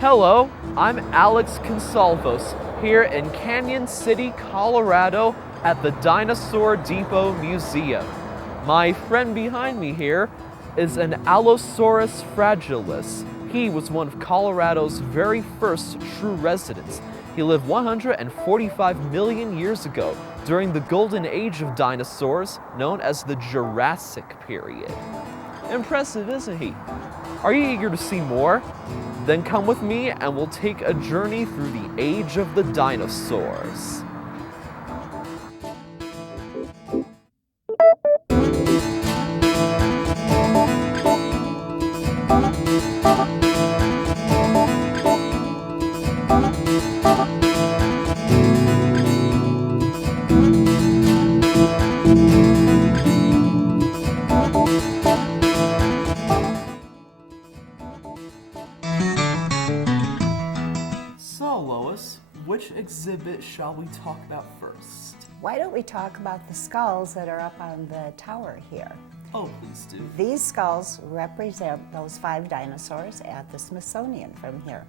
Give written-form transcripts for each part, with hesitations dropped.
Hello, I'm Alex Consalvos here in Canyon City, Colorado at the Dinosaur Depot Museum. My friend behind me here is an Allosaurus fragilis. He was one of Colorado's very first true residents. He lived 145 million years ago during the golden age of dinosaurs known as the Jurassic period. Impressive, isn't he? Are you eager to see more? Then come with me and we'll take a journey through the age of the dinosaurs. So, Lois, which exhibit shall we talk about first? Why don't we talk about the skulls that are up on the tower here? Oh, please do. These skulls represent those 5 dinosaurs at the Smithsonian from here.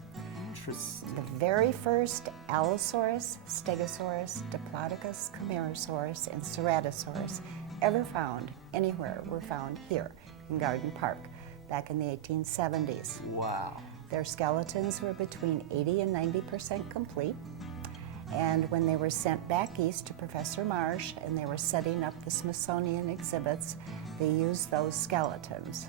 Interesting. The very first Allosaurus, Stegosaurus, Diplodocus, Camarasaurus, and Ceratosaurus ever found anywhere were found here in Garden Park back in the 1870s. Wow. Their skeletons were between 80 and 90% complete. And when they were sent back east to Professor Marsh and they were setting up the Smithsonian exhibits, they used those skeletons.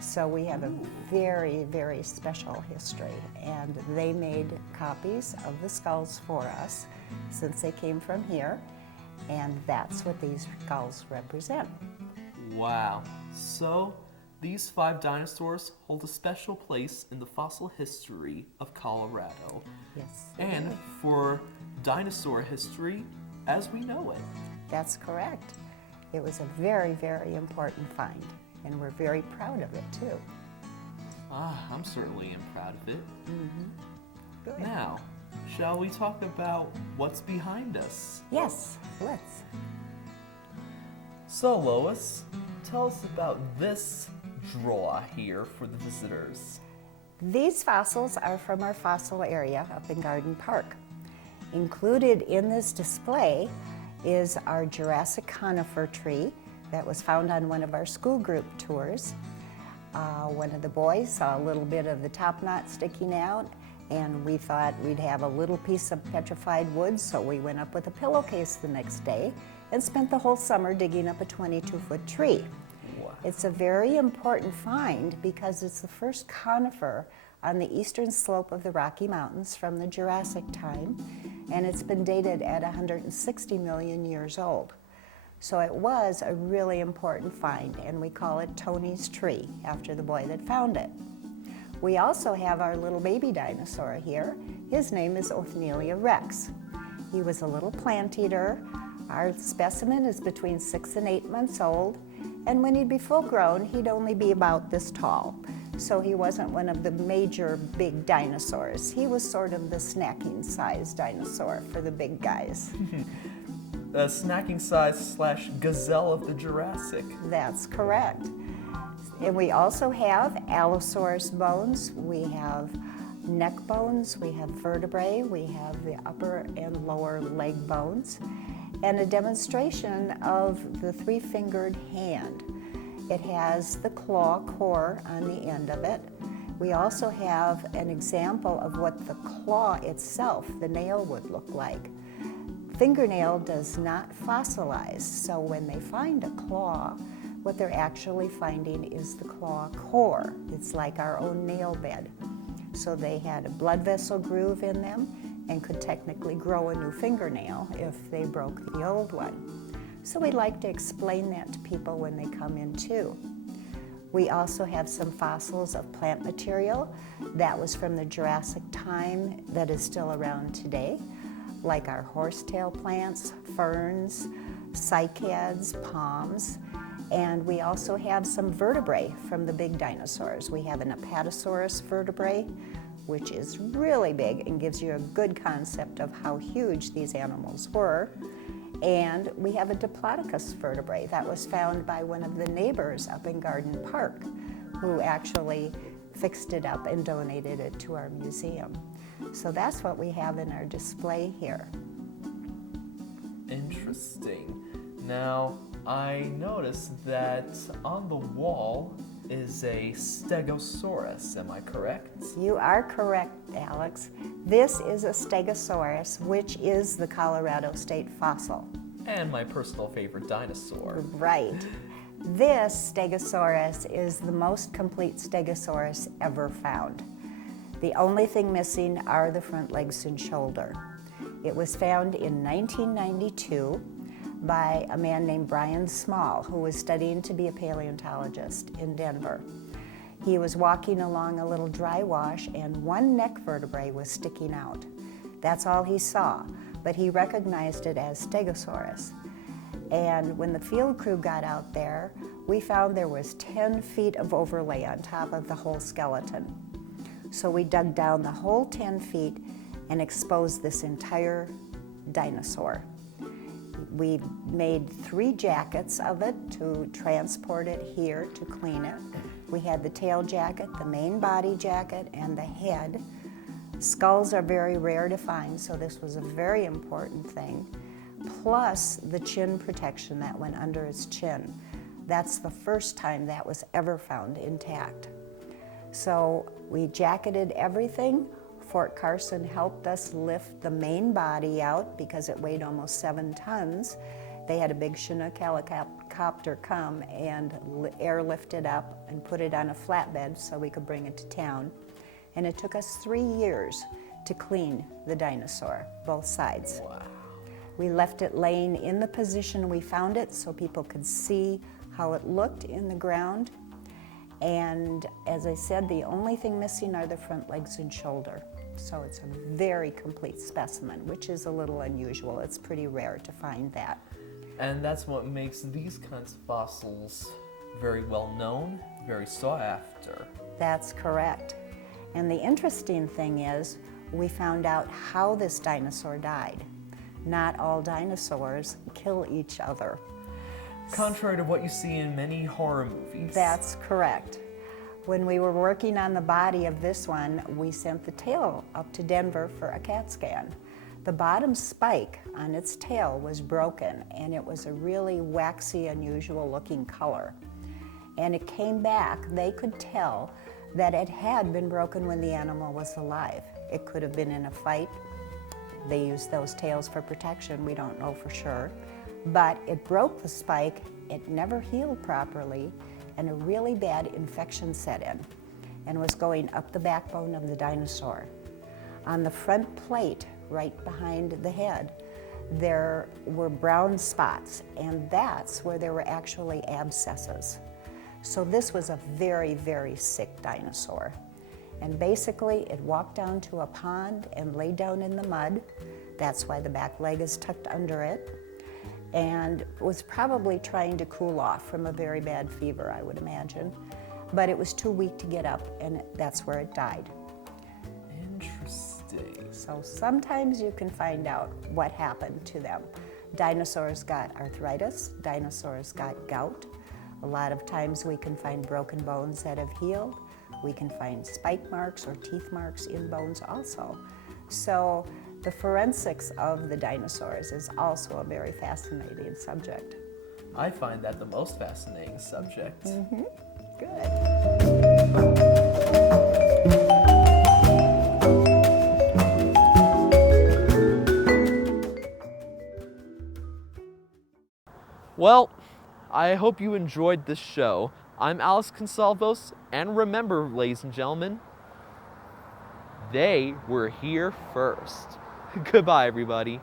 So we have a very, very special history. And they made copies of the skulls for us since they came from here. And that's what these skulls represent. Wow. So, these 5 dinosaurs hold a special place in the fossil history of Colorado. Yes. And for dinosaur history as we know it. That's correct. It was a very, very important find, and we're very proud of it too. I'm certainly proud of it. Good. Now, shall we talk about what's behind us? Yes, let's. So, Lois, tell us about this draw here for the visitors. These fossils are from our fossil area up in Garden Park. Included in this display is our Jurassic conifer tree that was found on one of our school group tours. One of the boys saw a little bit of the top knot sticking out, and we thought we'd have a little piece of petrified wood, so we went up with a pillowcase the next day and spent the whole summer digging up a 22-foot tree. Wow. It's a very important find because it's the first conifer on the eastern slope of the Rocky Mountains from the Jurassic time, and it's been dated at 160 million years old. So it was a really important find, and we call it Tony's tree, after the boy that found it. We also have our little baby dinosaur here. His name is Othnielia rex. He was a little plant eater. Our specimen is between 6 and 8 months old, and when he'd be full grown, he'd only be about this tall. So he wasn't one of the major big dinosaurs. He was sort of the snacking size dinosaur for the big guys. The snacking size / gazelle of the Jurassic. That's correct. And we also have Allosaurus bones. We have neck bones. We have vertebrae. We have the upper and lower leg bones. And a demonstration of the 3-fingered hand. It has the claw core on the end of it. We also have an example of what the claw itself, the nail, would look like. Fingernail does not fossilize, so when they find a claw, what they're actually finding is the claw core. It's like our own nail bed. So they had a blood vessel groove in them and could technically grow a new fingernail if they broke the old one. So we like to explain that to people when they come in too. We also have some fossils of plant material that was from the Jurassic time that is still around today, like our horsetail plants, ferns, cycads, palms, and we also have some vertebrae from the big dinosaurs. We have an Apatosaurus vertebrae, which is really big and gives you a good concept of how huge these animals were. And we have a Diplodocus vertebrae that was found by one of the neighbors up in Garden Park, who actually fixed it up and donated it to our museum. So that's what we have in our display here. Interesting. Now, I noticed that on the wall is a Stegosaurus, am I correct? You are correct, Alex. This is a Stegosaurus, which is the Colorado state fossil. And my personal favorite dinosaur. Right. This Stegosaurus is the most complete Stegosaurus ever found. The only thing missing are the front legs and shoulder. It was found in 1992 by a man named Brian Small, who was studying to be a paleontologist in Denver. He was walking along a little dry wash and one neck vertebrae was sticking out. That's all he saw, but he recognized it as Stegosaurus. And when the field crew got out there, we found there was 10 feet of overlay on top of the whole skeleton. So we dug down the whole 10 feet and exposed this entire dinosaur. We made 3 jackets of it to transport it here to clean it. We had the tail jacket, the main body jacket, and the head. Skulls are very rare to find, so this was a very important thing. Plus the chin protection that went under its chin. That's the first time that was ever found intact. So we jacketed everything. Fort Carson helped us lift the main body out because it weighed almost 7 tons. They had a big Chinook helicopter come and airlift it up and put it on a flatbed so we could bring it to town. And it took us 3 years to clean the dinosaur, both sides. Wow. We left it laying in the position we found it so people could see how it looked in the ground. And as I said, the only thing missing are the front legs and shoulder. So it's a very complete specimen, which is a little unusual. It's pretty rare to find that. And that's what makes these kinds of fossils very well known, very sought after. That's correct. And the interesting thing is, we found out how this dinosaur died. Not all dinosaurs kill each other. Contrary to what you see in many horror movies. That's correct. When we were working on the body of this one, we sent the tail up to Denver for a CAT scan. The bottom spike on its tail was broken, and it was a really waxy, unusual looking color. And it came back, they could tell that it had been broken when the animal was alive. It could have been in a fight. They used those tails for protection, we don't know for sure. But it broke the spike, it never healed properly, and a really bad infection set in and was going up the backbone of the dinosaur. On the front plate, right behind the head, there were brown spots, and that's where there were actually abscesses. So this was a very, very sick dinosaur. And basically, it walked down to a pond and laid down in the mud. That's why the back leg is tucked under it. And was probably trying to cool off from a very bad fever, I would imagine. But it was too weak to get up, and that's where it died. Interesting. So sometimes you can find out what happened to them. Dinosaurs got arthritis, dinosaurs got gout. A lot of times we can find broken bones that have healed. We can find spike marks or teeth marks in bones also. So the forensics of the dinosaurs is also a very fascinating subject. I find that the most fascinating subject. Good. Well, I hope you enjoyed this show. I'm Alex Consalvos, and remember, ladies and gentlemen, they were here first. Goodbye, everybody.